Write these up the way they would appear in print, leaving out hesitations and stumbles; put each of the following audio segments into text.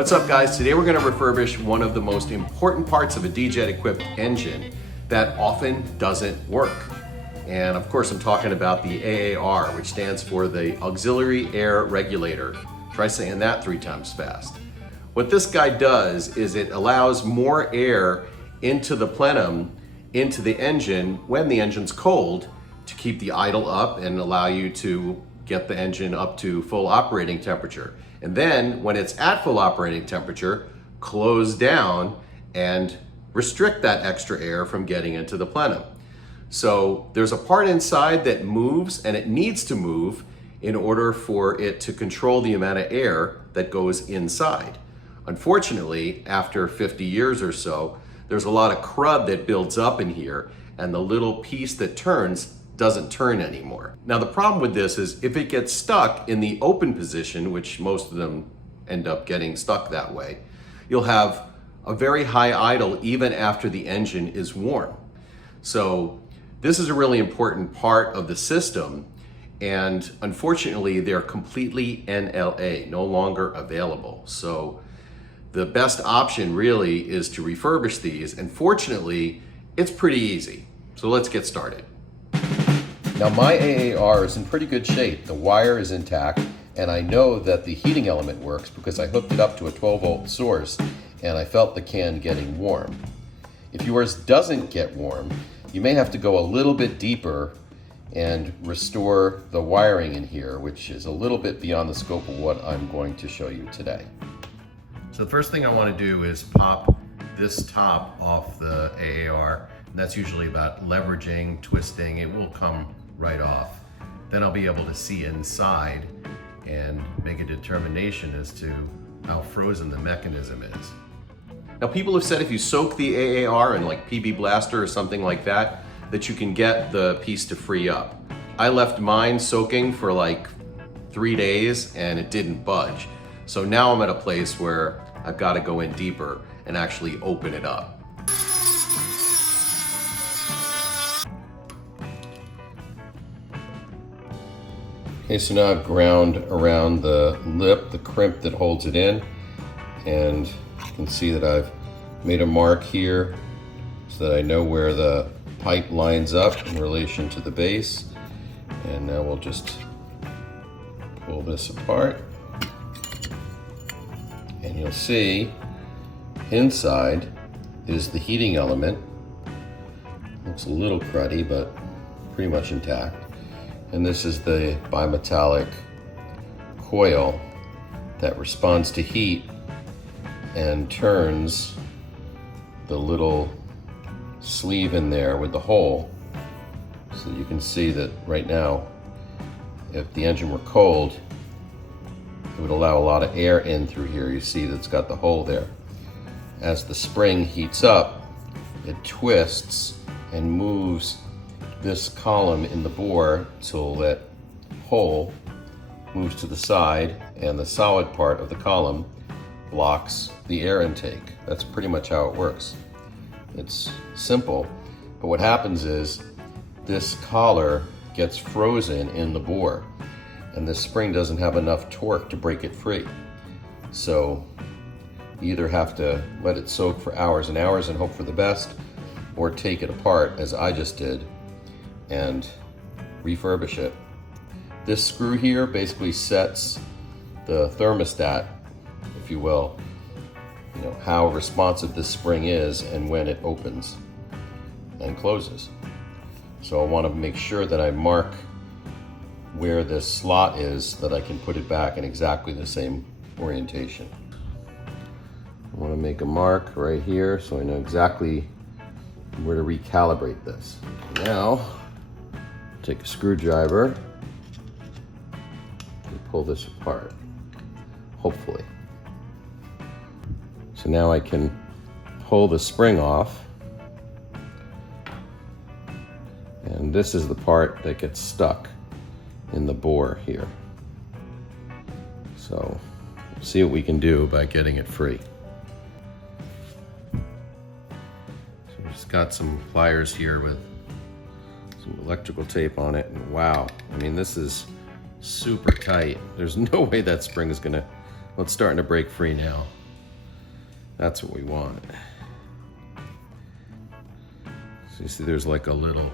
What's up, guys? Today we're going to refurbish one of the most important parts of a D-Jet equipped engine that often doesn't work. And of course I'm talking about the AAR, which stands for the Auxiliary Air Regulator. Try saying that 3 times fast. What this guy does is it allows more air into the plenum, into the engine when the engine's cold, to keep the idle up and allow you to get the engine up to full operating temperature. And then when it's at full operating temperature, close down and restrict that extra air from getting into the plenum. So there's a part inside that moves, and it needs to move in order for it to control the amount of air that goes inside. Unfortunately, after 50 years or so, there's a lot of crud that builds up in here, and the little piece that turns doesn't turn anymore. Now the problem with this is if it gets stuck in the open position, which most of them end up getting stuck that way, you'll have a very high idle even after the engine is warm. So this is a really important part of the system, and unfortunately they're completely NLA, no longer available. So the best option really is to refurbish these, and fortunately it's pretty easy. So let's get started. Now my AAR is in pretty good shape. The wire is intact, and I know that the heating element works because I hooked it up to a 12-volt source and I felt the can getting warm. If yours doesn't get warm, you may have to go a little bit deeper and restore the wiring in here, which is a little bit beyond the scope of what I'm going to show you today. So the first thing I want to do is pop this top off the AAR. And that's usually about leveraging, twisting. It will come right off. Then I'll be able to see inside and make a determination as to how frozen the mechanism is. Now people have said if you soak the AAR in like PB Blaster or something like that, that you can get the piece to free up. I left mine soaking for like 3 days and it didn't budge. So now I'm at a place where I've got to go in deeper and actually open it up. Okay, so now I've ground around the lip, the crimp that holds it in, and you can see that I've made a mark here so that I know where the pipe lines up in relation to the base. And now we'll just pull this apart, and you'll see inside is the heating element. Looks a little cruddy, but pretty much intact. And this is the bimetallic coil that responds to heat and turns the little sleeve in there with the hole. So you can see that right now, if the engine were cold, it would allow a lot of air in through here. You see that's got the hole there. As the spring heats up, it twists and moves this column in the bore so that hole moves to the side, and the solid part of the column blocks the air intake. That's pretty much how it works. It's simple, but what happens is this collar gets frozen in the bore, and this spring doesn't have enough torque to break it free. So you either have to let it soak for hours and hours and hope for the best, or take it apart as I just did and refurbish it. This screw here basically sets the thermostat, if you will, how responsive this spring is and when it opens and closes. So I want to make sure that I mark where this slot is so that I can put it back in exactly the same orientation. I want to make a mark right here so I know exactly where to recalibrate this. Now, take a screwdriver and pull this apart, hopefully. So now I can pull the spring off, and this is the part that gets stuck in the bore here. So we'll see what we can do by getting it free. So we just got some pliers here with some electrical tape on it, and wow, I mean, this is super tight. There's no way that spring is gonna, well, it's starting to break free now. That's what we want. So you see there's like a little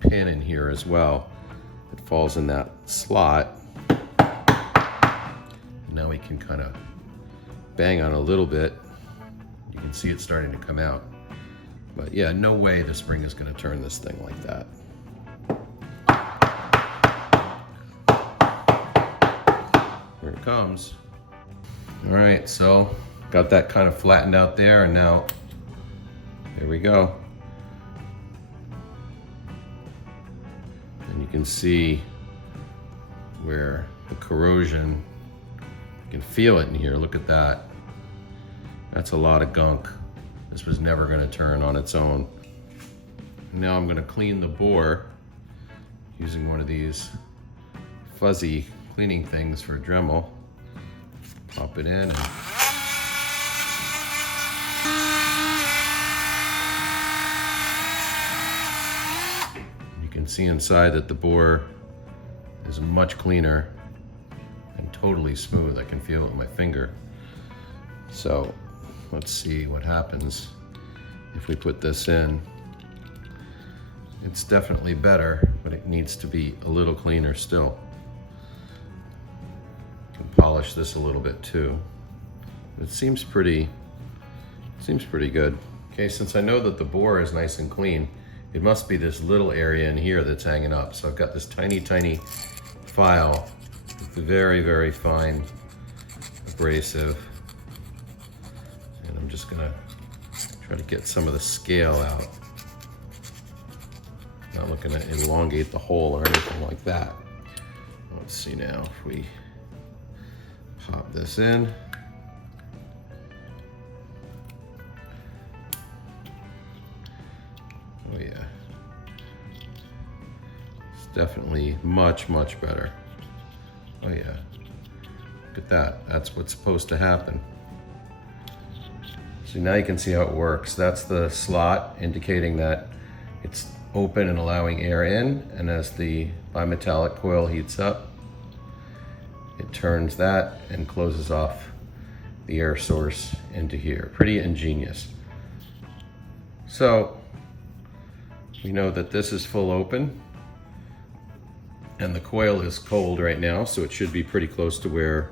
pin in here as well. It falls in that slot. And now we can kind of bang on a little bit. You can see it starting to come out. But yeah, no way the spring is going to turn this thing like that. Here it comes. All right, so got that kind of flattened out there, and now there we go. And you can see where the corrosion, you can feel it in here. Look at that. That's a lot of gunk. This was never going to turn on its own. Now I'm going to clean the bore using one of these fuzzy cleaning things for a Dremel. Pop it in. You can see inside that the bore is much cleaner and totally smooth. I can feel it with my finger. So let's see what happens if we put this in. It's definitely better, but it needs to be a little cleaner still. I can polish this a little bit too. It seems pretty good. Okay, since I know that the bore is nice and clean, it must be this little area in here that's hanging up. So I've got this tiny, tiny file with the very, very fine abrasive. And I'm just gonna try to get some of the scale out. Not looking to elongate the hole or anything like that. Let's see now if we pop this in. Oh yeah. It's definitely much, much better. Oh yeah. Look at that. That's what's supposed to happen. So now you can see how it works. That's the slot indicating that it's open and allowing air in, and as the bimetallic coil heats up, it turns that and closes off the air source into here. Pretty ingenious. So we know that this is full open and the coil is cold right now, so it should be pretty close to where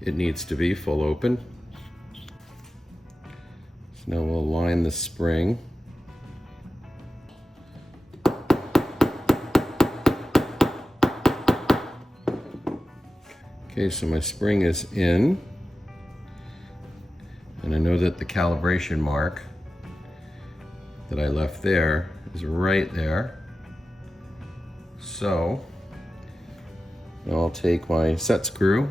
it needs to be, full open. So now we'll align the spring. Okay, so my spring is in, and I know that the calibration mark that I left there is right there. So I'll take my set screw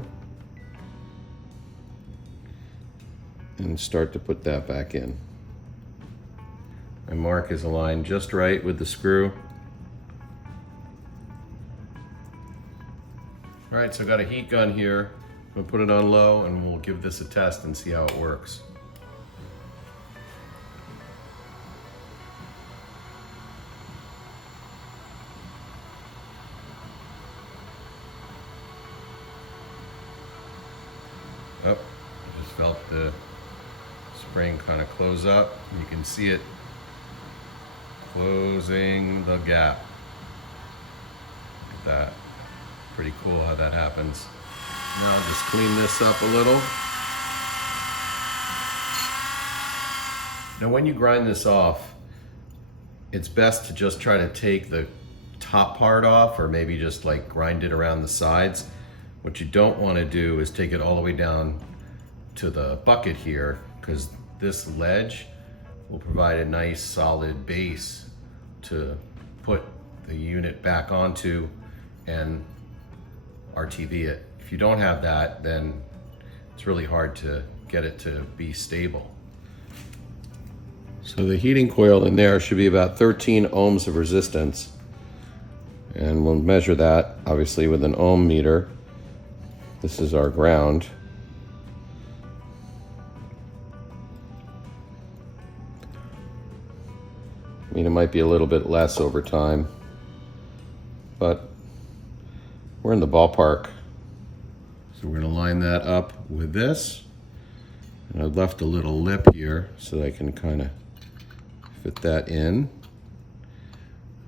and start to put that back in. My mark is aligned just right with the screw. All right, so I've got a heat gun here. I'm gonna put it on low and we'll give this a test and see how it works. Oh, I just felt the spring kind of close up. You can see it closing the gap. Look at that. Pretty cool how that happens. Now I'll just clean this up a little. Now when you grind this off, it's best to just try to take the top part off, or maybe just like grind it around the sides. What you don't want to do is take it all the way down to the bucket here, because this ledge will provide a nice solid base to put the unit back onto and RTV it. If you don't have that, then it's really hard to get it to be stable. So the heating coil in there should be about 13 ohms of resistance. And we'll measure that obviously with an ohm meter. This is our ground. I mean, it might be a little bit less over time, but we're in the ballpark. So we're gonna line that up with this. And I've left a little lip here so that I can kind of fit that in.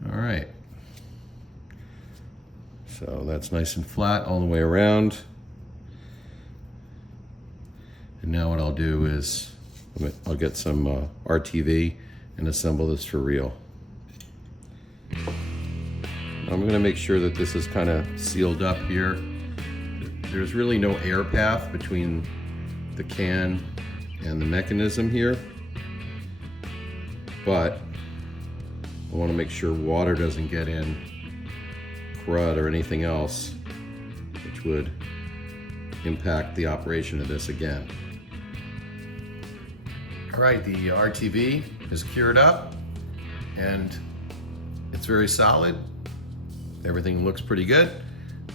All right. So that's nice and flat all the way around. And now what I'll do is I'll get some RTV and assemble this for real. I'm going to make sure that this is kind of sealed up here. There's really no air path between the can and the mechanism here, but I want to make sure water doesn't get in, crud or anything else, which would impact the operation of this again. All right, the RTV is cured up and it's very solid. Everything looks pretty good.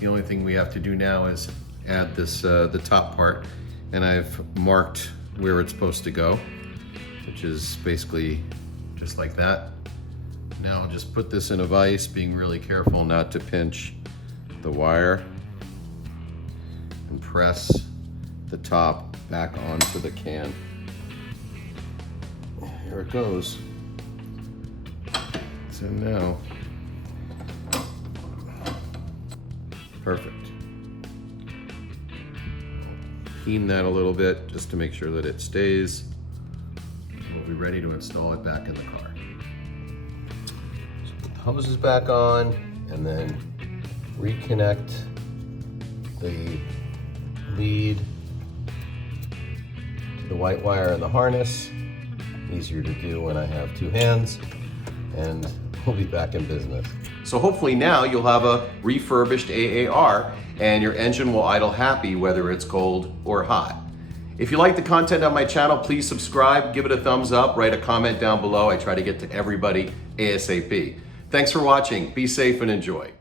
The only thing we have to do now is add this, the top part, and I've marked where it's supposed to go, which is basically just like that. Now I'll just put this in a vise, being really careful not to pinch the wire, and press the top back onto the can. Here it goes. It's in now. Perfect. Keen that a little bit just to make sure that it stays. We'll be ready to install it back in the car. So put the hoses back on and then reconnect the lead to the white wire in the harness. Easier to do when I have two hands, and we'll be back in business. So hopefully now you'll have a refurbished AAR and your engine will idle happy whether it's cold or hot. If you like the content on my channel, please subscribe, give it a thumbs up, write a comment down below. I try to get to everybody ASAP. Thanks for watching. Be safe and enjoy.